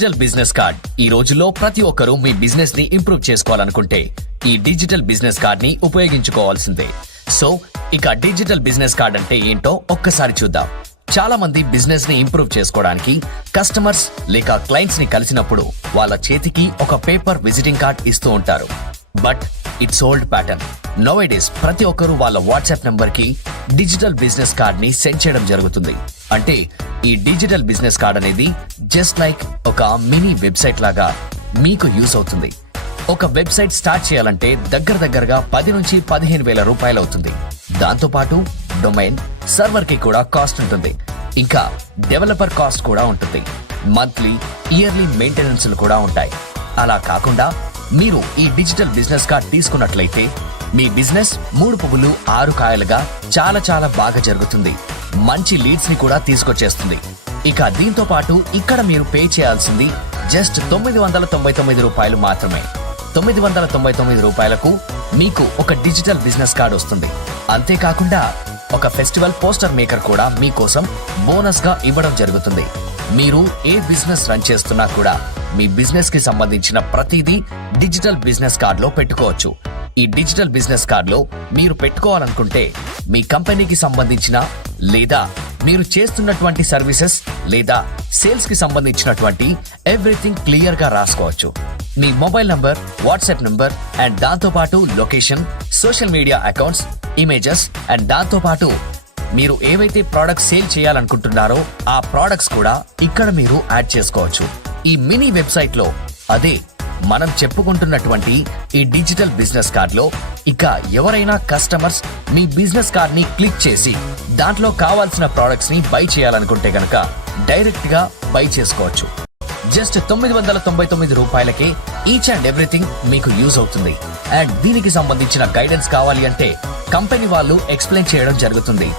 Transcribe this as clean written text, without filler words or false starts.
Digital business card. ఈ రోజుల్లో ప్రతి ఒక్కరూ మీ బిజినెస్ ని ఇంప్రూవ్ చేసుకోవాలనుకుంటే ఈ డిజిటల్ బిజినెస్ కార్డ్ ని ఉపయోగించుకోవాల్సిందే. సో ఇక డిజిటల్ బిజినెస్ కార్డ్ అంటే ఏంటో ఒక్కసారి చూద్దాం. చాలా మంది బిజినెస్ ని ఇంప్రూవ్ చేసుకోవడానికి కస్టమర్స్ లేక క్లయింట్స్ ని కలిసినప్పుడు వాళ్ళ చేతికి ఒక పేపర్ విజిటింగ్ కార్డ్ ఇస్తూ ఉంటారు. But it's old pattern. Nowadays ప్రతి ఒక్కరూ వాళ్ళ వాట్సాప్ నంబర్ కి డిజిటల్ బిజినెస్ కార్డ్ ని సెండ్ చేయడం జరుగుతుంది. అంటే ఈ డిజిటల్ బిజినెస్ కార్డ్ అనేది జస్ట్ లైక్ ఒక మినీ వెబ్సైట్ లాగా మీకు యూస్ అవుతుంది. ఒక వెబ్సైట్ స్టార్ట్ చేయాలంటే దగ్గరగా 10 నుంచి 15 వేల రూపాయలు అవుతుంది. దాంతో పాటు డొమైన్, సర్వర్ కి కూడా కాస్ట్ ఉంటుంది. ఇంకా డెవలపర్ కాస్ట్ కూడా ఉంటుంది. మంత్లీ, ఇయర్లీ మెయింటెనెన్స్ కూడా ఉంటాయి. అలా కాకుండా మీరు ఈ డిజిటల్ బిజినెస్ కార్డ్ తీసుకున్నట్లయితే మీ బిజినెస్ 3 పువ్వులు 6 కాయలుగా చాలా బాగా జరుగుతుంది. మంచి లీడ్స్ ని కూడా తీసుకొచ్చేస్తుంది. ఇక దీంతో పాటు ఇక్కడ మీరు పే చేయాల్సింది జస్ట్ 999 రూపాయలు మాత్రమే. 999 రూపాయలకు మీకు ఒక డిజిటల్ బిజినెస్ కార్డ్ వస్తుంది. అంతేకాకుండా ఒక ఫెస్టివల్ పోస్టర్ మేకర్ కూడా మీకోసం బోనస్ గా ఇవ్వడం జరుగుతుంది. మీరు ఏ బిజినెస్ రన్ చేస్తున్నా కూడా మీ బిజినెస్ కి సంబంధించిన ప్రతిదీ డిజిటల్ బిజినెస్ కార్డ్ లో పెట్టుకోవచ్చు. ఈ డిజిటల్ బిజినెస్ కార్డ్ లో మీరు పెట్టుకోవాలనుకుంటే మీ కంపెనీకి సంబంధించిన లేదా మీరు చేస్తున్నటువంటి సర్వీసెస్ లేదా సేల్స్ కి సంబంధించినటువంటి ఎవ్రీథింగ్ క్లియర్ గా రాసుకోవచ్చు. మీ mobile number, WhatsApp number and దాంతో పాటు location, social media accounts, images and దాంతో పాటు మీరు ఏవైతే ప్రొడక్ట్స్ సేల్ చేయాలనుకుంటున్నారో ఆ ప్రొడక్ట్స్ కూడా ఇక్కడ మీరు యాడ్ చేసుకోవచ్చు. ఈ మినీ వెబ్సైట్ లో అదే మనం చెప్పుకుంటున్నటువంటి ఈ డిజిటల్ బిజినెస్ కార్డ్ లో ఇక ఎవరైనా కస్టమర్స్ మీ బిజినెస్ కార్డ్ ని క్లిక్ చేసి దాంట్లో కావాల్సిన ప్రొడక్ట్స్ ని బై చేయాలనుకుంటే గనక డైరెక్ట్ గా బై చేసుకోవచ్చు. జస్ట్ 999 రూపాయలకే ఈచ్ అండ్ ఎవ్రీథింగ్ మీకు యూజ్ అవుతుంది. అండ్ దీనికి సంబంధించిన గైడెన్స్ కావాలి అంటే కంపెనీ వాళ్ళు ఎక్స్ప్లెయిన్ చేయడం జరుగుతుంది.